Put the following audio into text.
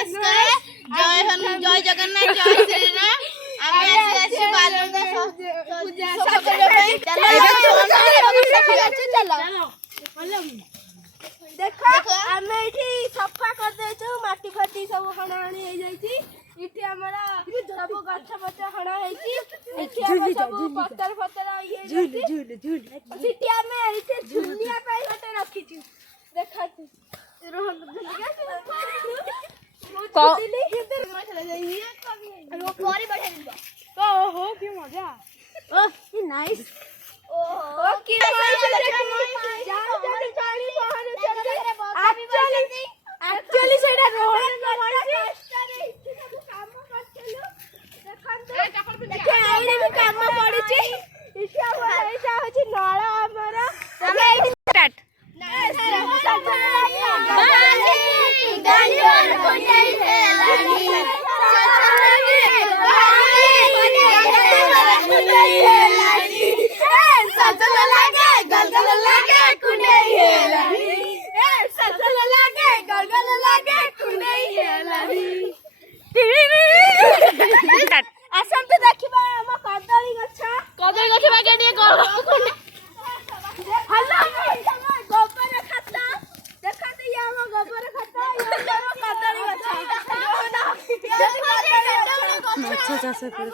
নমস্কার জয় হনুমান জয় জগন্নাথ জয় শ্রীরাম আমি আসছি বালুকা পূজা देखो आमे इठी सफा कर देछु माटी फाटी सब हणाणी हे जाईची इठी हमरा सब गछ पत्र हणा हेची इठी हम सब पत्थर पत्थर ये झूल झूल इठी आमे इठी झुलिया पाई गटे रखीछु देखाती रोहन झुलिया को दिली इधर मछला जाई वो कोरी बैठा दिबो तो हो की मजा ओ की नाइस ओ की एक्चुअली सेटा रोहन काम करछलु देखन आइले भी काम पड़िछि इच्छा होइसा होछि नाला हमरा स्टार्ट आसंत देखिबा हम कदली गछ बागे नी गल हल्ला गोबर खाता देखत ये हम गोबर खाता ये कदली गछ अच्छा चाष करे